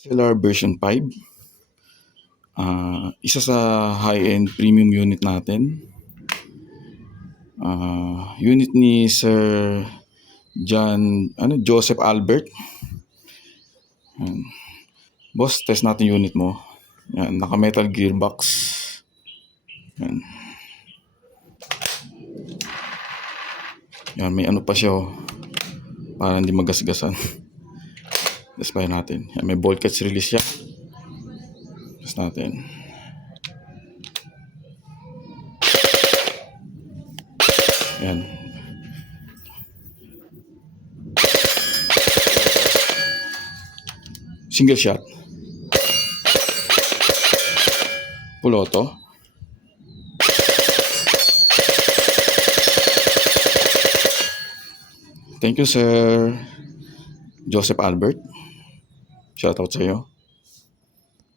XLR version 5. Isa sa high-end premium unit natin. Unit ni Sir Joseph Albert. Boss, test natin unit mo. Yan, naka-metal gearbox. Yan. Yan, may ano pa siya para hindi magasgasan. Test pa natin. Yan, may bolt catch release siya. Test natin. Yan. Single shot. Full auto. Thank you, Sir Joseph Albert. Shoutout sa iyo.